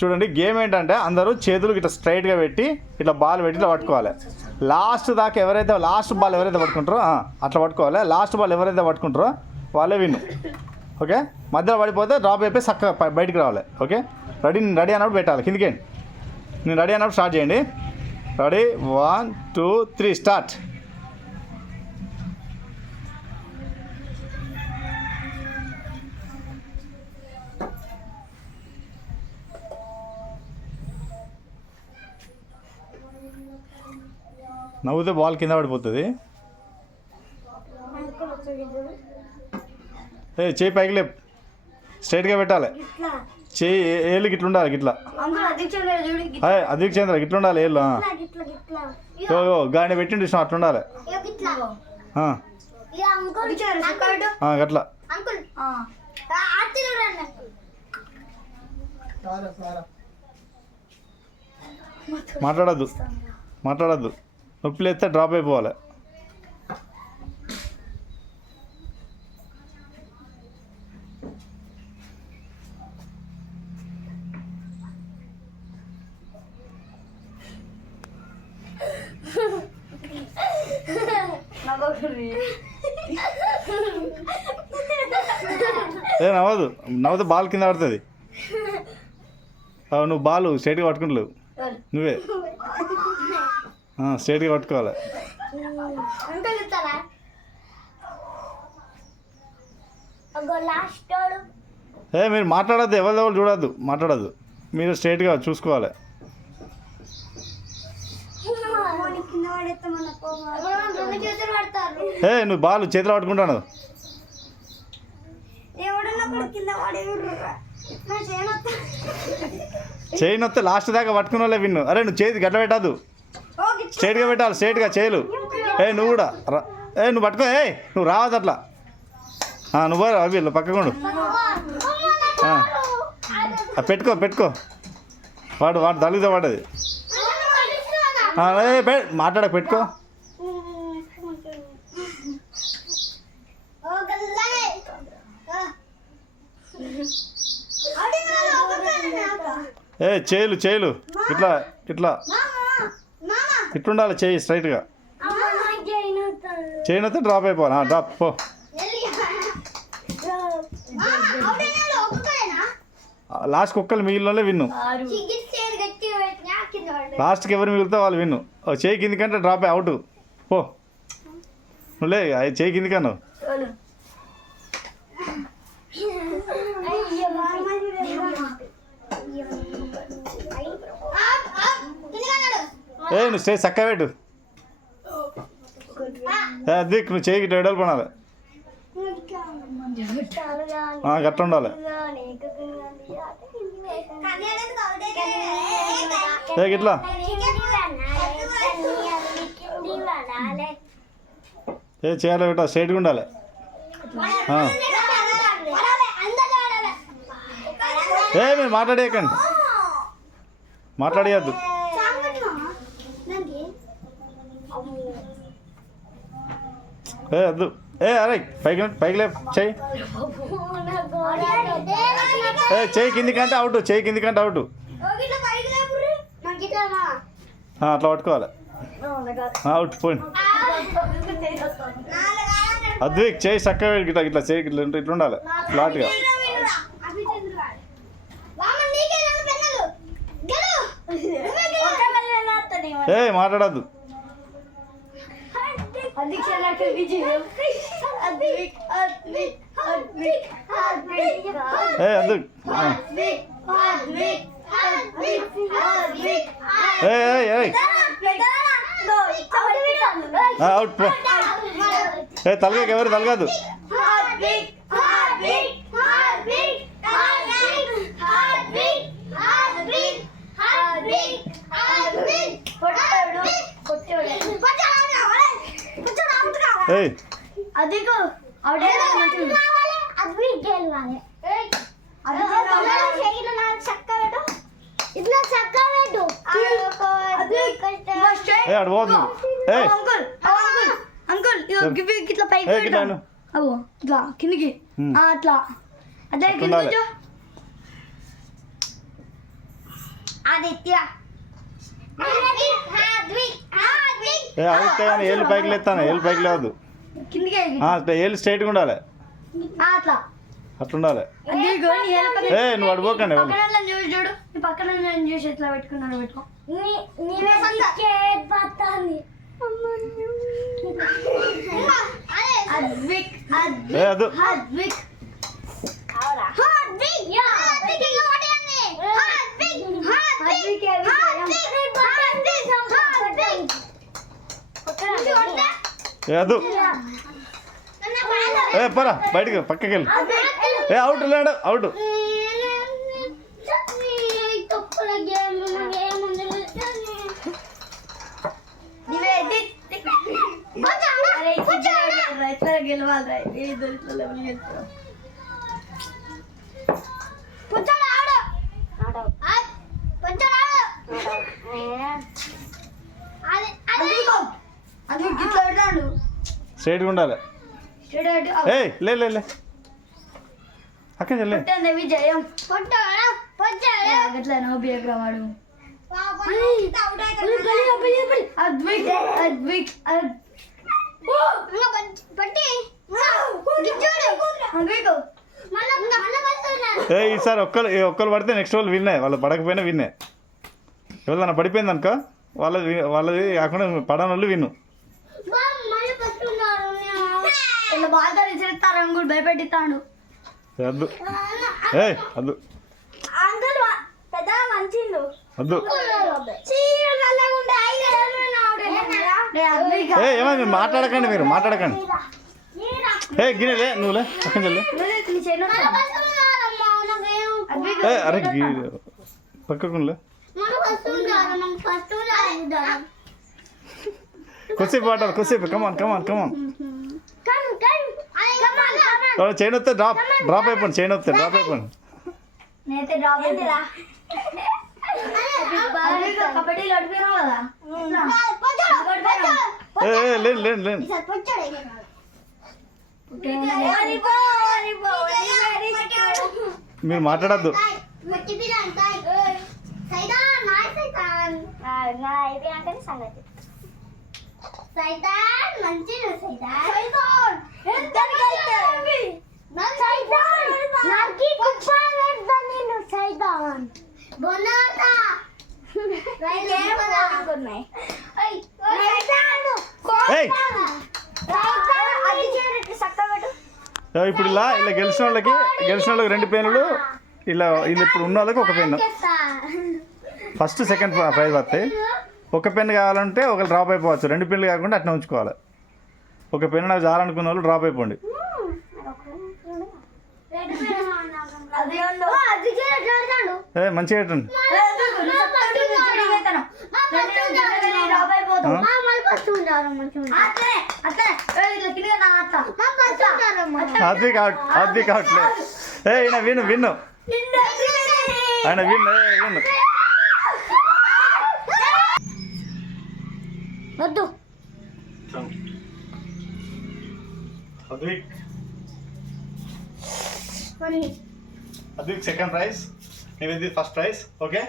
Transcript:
చూడండి గేమ్ ఏంటంటే అందరూ చేతులు ఇట్లా స్ట్రైట్గా పెట్టి ఇట్లా బాల్ పెట్టి ఇట్లా పట్టుకోవాలి. లాస్ట్ దాకా ఎవరైతే లాస్ట్ బాల్ ఎవరైతే పట్టుకుంటారో అట్లా పట్టుకోవాలి. లాస్ట్ బాల్ ఎవరైతే పట్టుకుంటారో వాళ్ళే విన్ను. ఓకే, మధ్యలో పడిపోతే డ్రాప్ అయిపోయి చక్కగా బయటికి రావాలి. ఓకే, రెడీ అన్నప్పుడు పెట్టాలి కిందికి. నేను రెడీ అన్నప్పుడు స్టార్ట్ చేయండి. Ready 1 2 3 start. నవ్వుతే బాల్ కింద పడిపోతుంది. చేయి పైకి లేపు, స్ట్రైట్గా పెట్టాలి. చేయి ఏళ్ళు గిట్ల ఉండాలి, గిట్లా అధిక చంద్ర గిట్ల ఉండాలి. ఏళ్ళు గాని పెట్టిండు ఇష్టం అట్లా ఉండాలి. గట్లా మాట్లాడద్దు నొప్పులు ఎత్తే డ్రాప్ అయిపోవాలి. నవ్వుతే బాల్ కింద పడుతుంది. నువ్వు బాల్ స్ట్రైట్గా పట్టుకుంటలేవు, నువ్వే స్ట్రైట్గా పట్టుకోవాలి. మీరు మాట్లాడద్దు, ఎవరు చూడద్దు, మాట్లాడద్దు, మీరు స్ట్రైట్గా చూసుకోవాలి. నువ్వు బాల్ చేతిలో పట్టుకుంటాను. చేయి నొత్తే లాస్ట్ దాకా పట్టుకున్న వాళ్ళే విన్ను. అరే నువ్వు చేతి గట్ల పెట్టద్దు, స్ట్రైట్గా పెట్టాలి. స్ట్రైట్గా చేయలు. నువ్వు కూడా నువ్వు పట్టుకో. నువ్వు రావద్దు అట్లా. నువ్వు అవి పక్కకుండు. పెట్టుకో వాడు తలిగితే పడ్డది. మాట్లాడక పెట్టుకో. చేయలు ఇట్లా ఇట్లుండాలి. చేయి స్ట్రైట్గా, చేయనొస్తే డ్రాప్ అయిపోవాలి. డ్రాప్ పో. లాస్ట్కి ఒక్కరు మిగిలిన విన్ను. లాస్ట్కి ఎవరు మిగిలితే వాళ్ళు విన్ను. చేయి కిందికంటే డ్రాప్ అవుట్. పో నువ్వులే, చేయి కిందికన్నా. నువ్వు స్టే చక్క పెట్టు. అది నువ్వు చేయి గిట్ట ఎడలు పడాలి, గట్ట ఉండాలి. గిట్లా చేయాలి పెట్ట, స్ట్రైట్గా ఉండాలి. మీరు మాట్లాడేయద్దు. వద్దు. అరే పైకి లేపు చెయ్యి. చేయి కిందికంటే అవుట్, చేయి కిందికంటే అవుట్. అట్లా పట్టుకోవాలి. అవుట్ పోయి. అద్విక్ చేయి చక్కగా ఇట్లా చేయి ఇట్లా ఉండాలి ఫ్లాట్గా. మాట్లాడద్దు. అవుట్ పో. తలగకి ఎవరు తలగదు. కిందికి అట్లా అట్లా కింద ఆదిత్య కానీ ఏళ్ళు పైకి లేస్తాను, ఏళ్ళు పైకి లేదు. ఏళ్ళు స్ట్రైట్గా ఉండాలి, అట్లా ఉండాలి. నువ్వు అడిపోకండి చూడు పక్కన చూసి ఎట్లా పెట్టుకున్నాను పెట్టుకో. అది అదు పరా బయటకు పక్కకి వెళ్ళి. అవుట్ లేడు, అవుట్. స్ట్రైట్గా ఉండాలి. లే అక్క చెల్లె విజయం ఈసారి ఒక్కరు పడితే నెక్స్ట్ వాళ్ళు విన్నే, వాళ్ళు పడకపోయినా విన్నే. ఎవరిదన్నా పడిపోయింది అనుకో వాళ్ళది కాకుండా పడని వాళ్ళు విన్ను. భయపెట్టిస్తాడు వద్దు, వద్దు వద్దు. ఏమైంది? మాట్లాడకండి, మీరు మాట్లాడకండి. గిన్నెలే నువ్వులే పక్కన చెల్లె. అరే పక్కకులే. కొద్దిసేపు ఆడాలి, కొద్దిసేపు. కమాన్ చైన్ వస్తే డ్రాప్ అయిపోండి, చైన్ వస్తే డ్రాప్ అయిపోండి. లేండి మీరు మాట్లాడద్దు. ఇప్పుడు ఇలా గెలిచిన వాళ్ళకి 2 పెన్నులు, ఇలా ఇప్పుడు ఉన్న వాళ్ళకి 1 పెన్ను. ఫస్ట్ సెకండ్ ప్రైజ్ వస్తాయి. 1 పెన్ను కావాలంటే ఒకరు డ్రాప్ అయిపోవచ్చు. 2 పెన్నులు కాకుండా అట్లా ఉంచుకోవాలి. 1 పెన్ను నాకు చాలనుకున్న వాళ్ళు డ్రాప్ అయిపోండి. మంచిగా పెట్టండి. అది కావట్లే. ఆయన విన్ను ఆయన విన్ను. వద్దు అద్విక్ సెకండ్ ప్రైజ్, ఇది ఫస్ట్ ప్రైజ్. ఓకే.